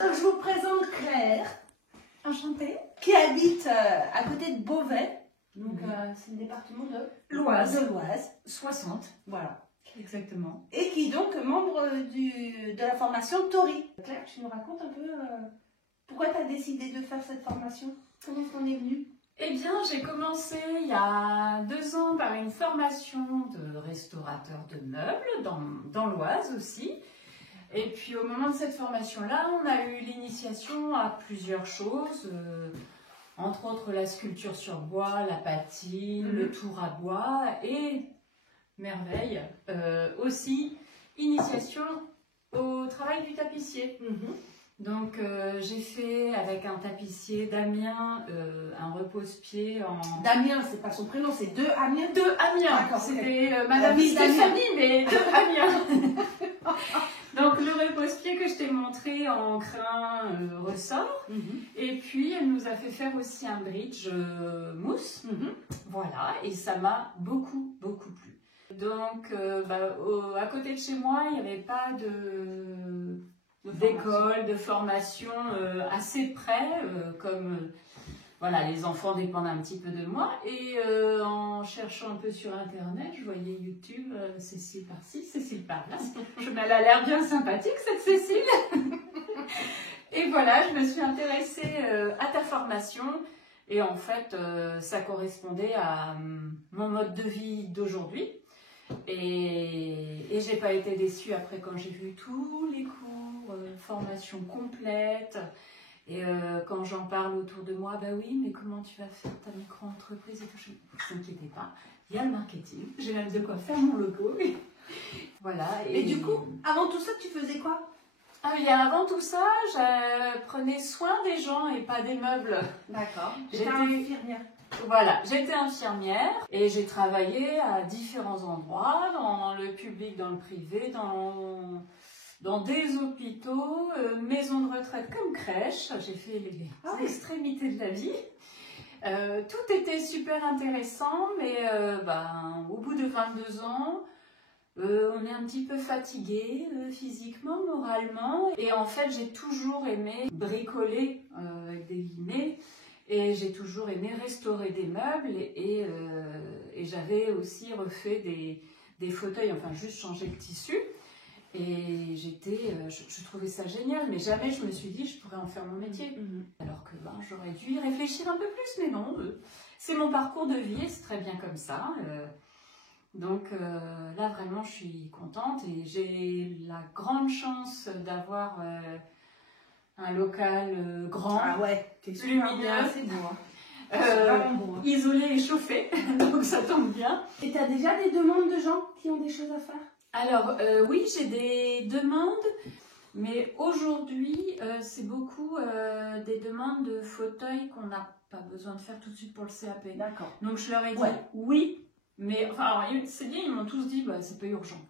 Je vous présente Claire, Enchantée. qui habite à côté de Beauvais. Donc c'est le département de l'Oise. 60. Voilà. Exactement. Et qui est donc membre de la formation Tori. Claire, tu nous racontes un peu pourquoi tu as décidé de faire cette formation? Comment t'en es venue? Eh bien, j'ai commencé il y a 2 ans par une formation de restaurateur de meubles dans l'Oise aussi. Et puis au moment de cette formation-là, on a eu l'initiation à plusieurs choses, entre autres la sculpture sur bois, la patine, le tour à bois et, merveille, aussi initiation au travail du tapissier. Donc j'ai fait avec un tapissier d'Amiens un repose-pied en... Damien, c'est pas son prénom, c'est de Amiens. De Amiens. C'était Madame Stéphanie, mais de Amiens. Donc le repose-pied que je t'ai montré en crin ressort. Et puis elle nous a fait faire aussi un bridge mousse. Voilà, et ça m'a beaucoup plu. Donc à côté de chez moi, il n'y avait pas d'école, de formation assez près, comme voilà, les enfants dépendent un petit peu de moi. Et en cherchant un peu sur internet, je voyais YouTube, Cécile par-ci, Cécile par-là. Elle a l'air bien sympathique cette Cécile. Et voilà, je me suis intéressée à ta formation. Et en fait, ça correspondait à mon mode de vie d'aujourd'hui. Et j'ai pas été déçue après quand j'ai vu tous les cours, formation complète. Et quand j'en parle autour de moi, bah oui, mais comment tu vas faire ta micro-entreprise et tout, ne vous inquiétez pas, il y a le marketing, j'ai même de quoi faire mon logo. Voilà. Et du coup, avant tout ça, tu faisais quoi? Ah, bien avant tout ça, je prenais soin des gens et pas des meubles. D'accord. J'étais infirmière. Voilà, j'étais infirmière et j'ai travaillé à différents endroits, dans le public, dans le privé, dans des hôpitaux, maisons de retraite comme crèche. J'ai fait les extrémités de la vie. Tout était super intéressant, mais au bout de 22 ans, on est un petit peu fatigué physiquement, moralement. Et en fait, j'ai toujours aimé bricoler, avec des guillemets, et j'ai toujours aimé restaurer des meubles. Et j'avais aussi refait des fauteuils, enfin juste changer le tissu. Et je trouvais ça génial, mais jamais je me suis dit je pourrais en faire mon métier. Alors que j'aurais dû y réfléchir un peu plus, mais non. C'est mon parcours de vie et c'est très bien comme ça. Donc là, vraiment, je suis contente et j'ai la grande chance d'avoir un local grand, lumineux, c'est beau. Vraiment beau. Isolé et chauffé, donc ça tombe bien. Et tu as déjà des demandes de gens qui ont des choses à faire? Alors, oui, j'ai des demandes, mais aujourd'hui, c'est beaucoup des demandes de fauteuils qu'on n'a pas besoin de faire tout de suite pour le CAP. D'accord. Donc, je leur ai dit oui, mais enfin, c'est bien, ils m'ont tous dit, c'est pas urgent.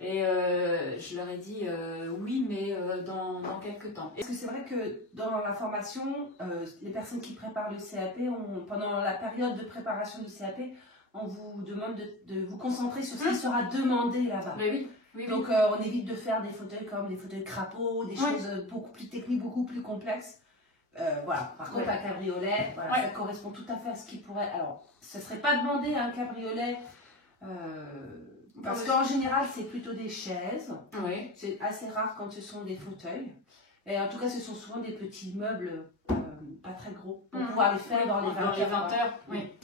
Et je leur ai dit oui, mais dans quelques temps. Parce que c'est vrai que dans la formation, les personnes qui préparent le CAP, pendant la période de préparation du CAP, on vous demande de vous concentrer sur ce qui sera demandé là-bas. Oui. Donc on évite de faire des fauteuils comme des fauteuils crapauds, des choses beaucoup plus techniques, beaucoup plus complexes. Voilà. Par contre, un cabriolet, ça correspond tout à fait à ce qui pourrait... Alors, ce ne serait pas demandé un cabriolet, parce qu'en général, c'est plutôt des chaises. C'est assez rare quand ce sont des fauteuils. Et en tout cas, ce sont souvent des petits meubles pas très gros pour pouvoir les faire dans les 20 heures.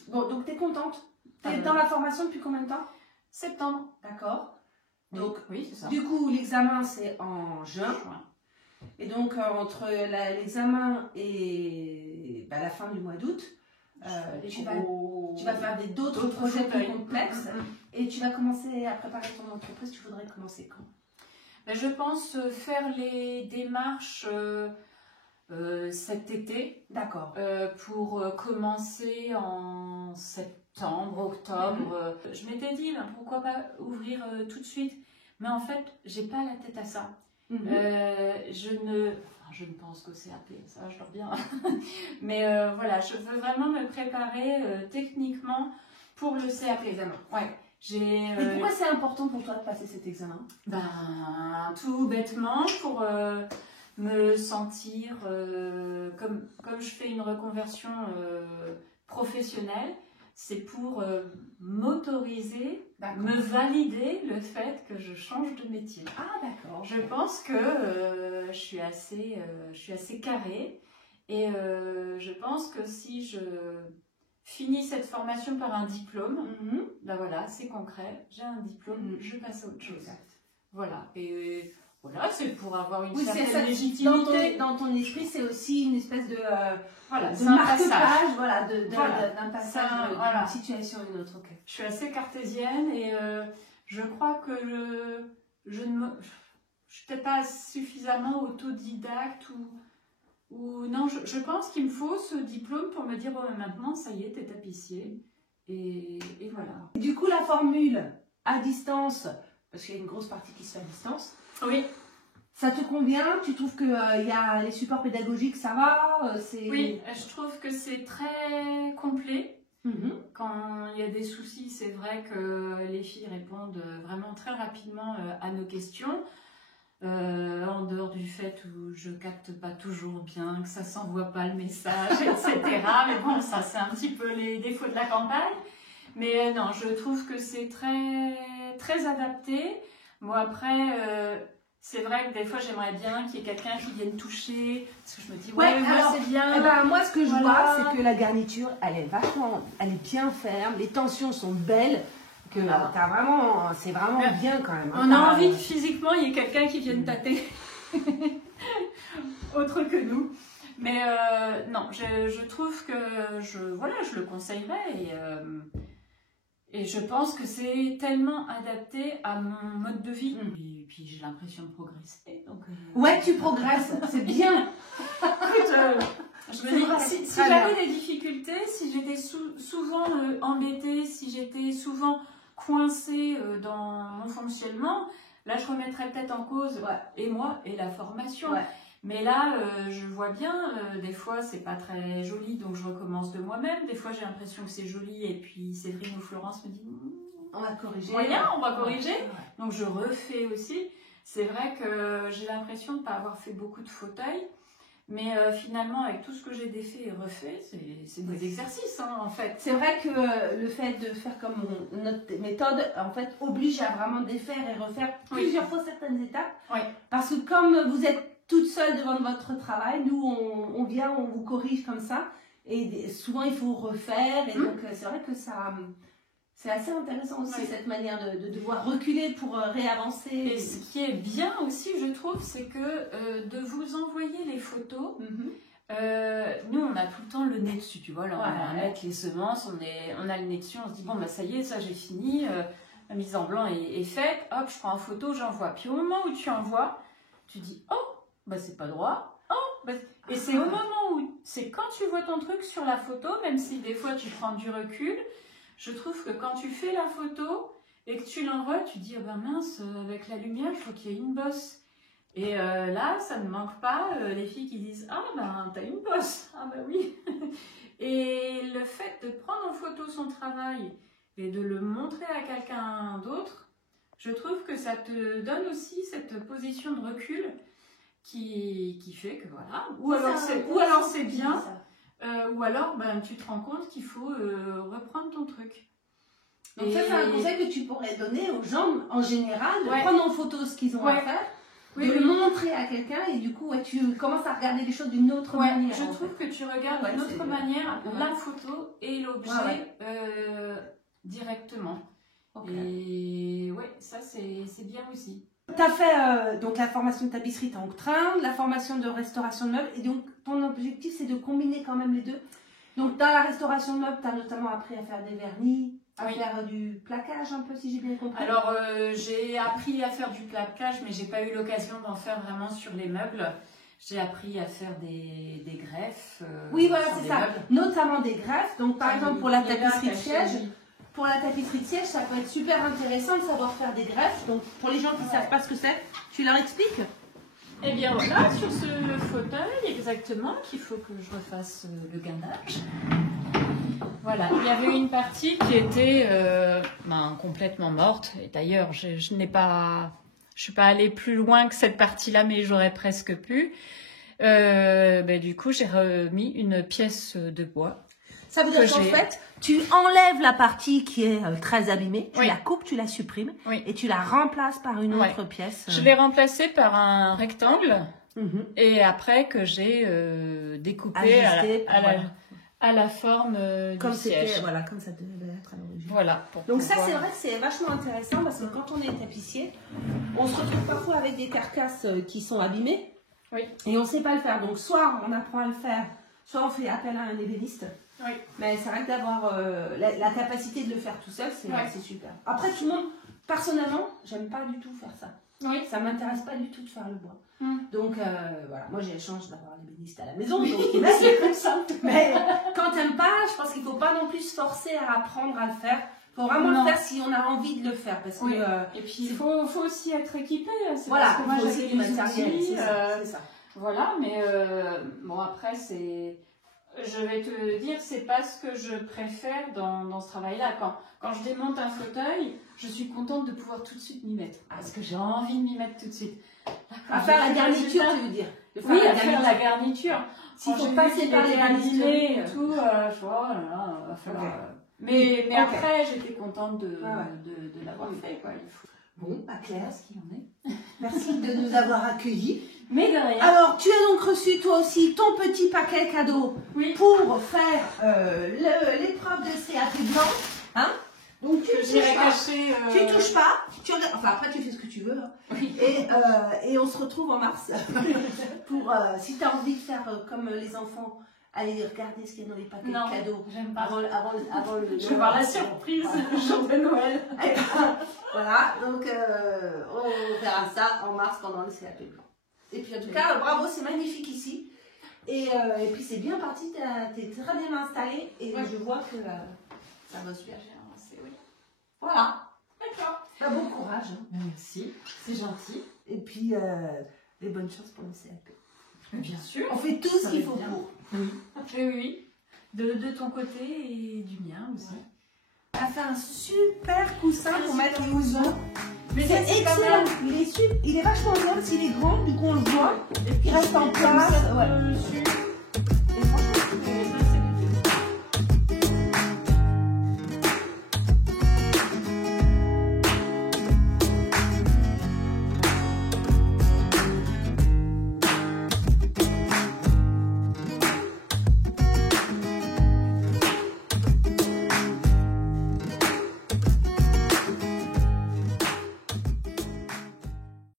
Bon, donc tu es contente? Tu es dans la formation depuis combien de temps? Septembre. D'accord. Donc, oui, c'est ça. Du coup, l'examen, c'est en juin. Et donc, entre l'examen et la fin du mois d'août, tu vas faire d'autres projets plus complexes. Et tu vas commencer à préparer ton entreprise. Tu voudrais commencer quand? Je pense faire les démarches cet été. D'accord. Pour commencer en septembre, octobre. Je m'étais dit, pourquoi pas ouvrir tout de suite. Mais en fait, j'ai pas la tête à ça. Je ne pense qu'au CAP, ça je dors bien. Mais voilà, je veux vraiment me préparer techniquement pour le CAP. Et pourquoi c'est important pour toi de passer cet examen? Tout bêtement, pour me sentir, comme je fais une reconversion professionnelle, c'est pour m'autoriser, me valider le fait que je change de métier. Ah d'accord. Je pense que je suis assez carrée et je pense que si je finis cette formation par un diplôme, ben voilà, c'est concret, j'ai un diplôme, je passe à autre chose. Exact. Voilà, et voilà, c'est pour avoir une Oui, certaine légitimité. Dans ton esprit, c'est aussi une espèce de Voilà, de c'est un marque-page, passage. voilà, d'un passage Voilà. d'une situation à une autre. Okay. Je suis assez cartésienne et je crois que je n'étais pas suffisamment autodidacte ou non, je pense qu'il me faut ce diplôme pour me dire oh, maintenant, ça y est, t'es tapissier. Et voilà. Du coup, la formule à distance, parce qu'il y a une grosse partie qui se fait à distance. Oui. Ça te convient? Tu trouves qu'il y a les supports pédagogiques, ça va? Oui, je trouve que c'est très complet. Quand il y a des soucis, c'est vrai que les filles répondent vraiment très rapidement à nos questions. En dehors du fait où je capte pas toujours bien, que ça s'envoie pas le message, etc. Mais bon, ça c'est un petit peu les défauts de la campagne. Mais non, je trouve que c'est très, très adapté. Moi après, c'est vrai que des fois j'aimerais bien qu'il y ait quelqu'un qui vienne toucher, parce que je me dis ouais, moi c'est bien. Eh ben, moi ce que je vois, c'est que la garniture, elle est bien ferme, les tensions sont belles. Que c'est vraiment bien quand même. On a envie que physiquement il y ait quelqu'un qui vienne tâter, autre que nous. Mais non, je trouve que je le conseillerais et je pense que c'est tellement adapté à mon mode de vie. Et puis j'ai l'impression de progresser. Donc, ouais, tu progresses, c'est bien. Écoute, je me dis, si j'avais des difficultés, si j'étais souvent embêtée, si j'étais souvent coincée dans mon fonctionnement, là je remettrais peut-être en cause et moi et la formation. Ouais. Mais là, je vois bien, des fois c'est pas très joli, donc je recommence de moi-même. Des fois j'ai l'impression que c'est joli et puis Séverine ou Florence me disent on va corriger. Moyen, on va corriger. Ouais. Donc je refais aussi. C'est vrai que j'ai l'impression de ne pas avoir fait beaucoup de fauteuils. Mais finalement, avec tout ce que j'ai défait et refait, c'est des exercices, hein, en fait. C'est vrai que le fait de faire comme notre méthode, en fait, oblige à vraiment défaire et refaire plusieurs fois certaines étapes. Oui. Parce que comme vous êtes toute seule devant votre travail, nous, on vient, on vous corrige comme ça. Et souvent, il faut refaire. Et donc, c'est vrai que ça... C'est assez intéressant aussi, cette manière de devoir reculer pour réavancer. Et ce qui est bien aussi, je trouve, c'est que de vous envoyer les photos, nous, on a tout le temps le nez dessus, tu vois. Alors, on va mettre les semences, on a le nez dessus, on se dit, bon, bah ça y est, ça j'ai fini, la mise en blanc est faite, hop, je prends en photo, j'envoie. Puis au moment où tu envoies, tu dis, oh, bah c'est pas droit, oh, bah... Et c'est au moment où, c'est quand tu vois ton truc sur la photo, même si des fois tu prends du recul, je trouve que quand tu fais la photo et que tu l'envoies, tu dis, oh ben mince, avec la lumière, il faut qu'il y ait une bosse. Et là, ça ne manque pas les filles qui disent, ah ben t'as une bosse, ah ben oui. Et le fait de prendre en photo son travail et de le montrer à quelqu'un d'autre, je trouve que ça te donne aussi cette position de recul qui fait que voilà, ou alors c'est bien. Ou alors, ben, tu te rends compte qu'il faut reprendre ton truc. Donc ça, c'est un conseil que tu pourrais donner aux gens en général, de prendre en photo ce qu'ils ont à faire, de le montrer à quelqu'un et du coup, tu commences à regarder les choses d'une autre manière. Je trouve que tu regardes d'une autre manière la photo et l'objet directement. Okay. Et ouais, ça c'est bien aussi. Tu as fait donc la formation de tapisserie en train, la formation de restauration de meubles, et donc ton objectif c'est de combiner quand même les deux. Donc dans la restauration de meubles, tu as notamment appris à faire des vernis, à faire du plaquage un peu, si j'ai bien compris. Alors j'ai appris à faire du plaquage, mais j'ai pas eu l'occasion d'en faire vraiment sur les meubles. J'ai appris à faire des greffes. Oui, voilà, c'est ça. Meubles. Notamment des greffes. Donc par exemple pour la tapisserie de siège. Pour la tapisserie de siège, ça peut être super intéressant de savoir faire des greffes. Donc, pour les gens qui ne savent pas ce que c'est, tu leur expliques? Eh bien voilà, sur ce fauteuil, exactement, qu'il faut que je refasse le gainage. Voilà, il y avait une partie qui était complètement morte. Et d'ailleurs, je Je suis pas allée plus loin que cette partie-là, mais j'aurais presque pu. Du coup, j'ai remis une pièce de bois. Ça veut dire qu'en fait, tu enlèves la partie qui est très abîmée, tu la coupes, tu la supprimes et tu la remplaces par une autre pièce. Je l'ai remplacée par un rectangle et après que j'ai découpé à la forme comme du siège. Voilà, comme ça devait être à l'origine. Voilà. Donc ça, c'est vrai que c'est vachement intéressant parce que quand on est tapissier, on se retrouve parfois avec des carcasses qui sont abîmées et on ne sait pas le faire. Donc soit on apprend à le faire, soit on fait appel à un ébéniste. Oui. Mais c'est vrai que d'avoir la capacité de le faire tout seul, c'est super. Après, tout le monde, personnellement, j'aime pas du tout faire ça. Oui. Ça m'intéresse pas du tout de faire le bois. Donc voilà, moi j'ai la chance d'avoir l'ébéniste à la maison, donc c'est comme ça. Mais quand t'aimes pas, je pense qu'il faut pas non plus se forcer à apprendre à le faire. Il faut vraiment le faire si on a envie de le faire. Parce que, et puis il faut aussi être équipé. Voilà, il faut aussi du matériel. C'est ça. Voilà, mais bon après je vais te dire, c'est pas ce que je préfère dans ce travail-là. Quand je démonte un fauteuil, je suis contente de pouvoir tout de suite m'y mettre. Parce que j'ai envie de m'y mettre tout de suite. À faire la garniture, tu veux dire? Oui, à faire la garniture. S'il faut passer par les garnitures et tout, Mais après, j'étais contente de l'avoir fait. Quoi. Bon, Claire, ce qu'il en est. Merci de nous avoir accueillis. Mais de rien. Alors, tu as donc reçu toi aussi ton petit paquet cadeau pour faire l'épreuve de CAP blanc. Hein? Donc, tu touches pas. Enfin, après, tu fais ce que tu veux. Hein. Oui. Et on se retrouve en mars. Pour, si tu as envie de faire comme les enfants, aller regarder ce qu'il y a dans les paquets de cadeaux. J'aime pas. Avant le je vais voir la surprise le jour de Noël. Voilà, donc on verra ça en mars pendant le CAP blanc. Et puis en tout cas, bravo, c'est magnifique ici. Et puis c'est bien parti, t'es très bien installé et je vois que ça va super bien. Voilà. D'accord. Bon courage. Hein. Merci, c'est gentil. Et puis les bonnes choses pour le CAP. Bien sûr. On fait tout ce qu'il faut pour. Oui. De ton côté et du mien aussi. On a fait un super coussin pour mettre les mousons. Mais c'est excellent. Il est vachement bien s'il est grand, du coup on le voit. Il reste en place.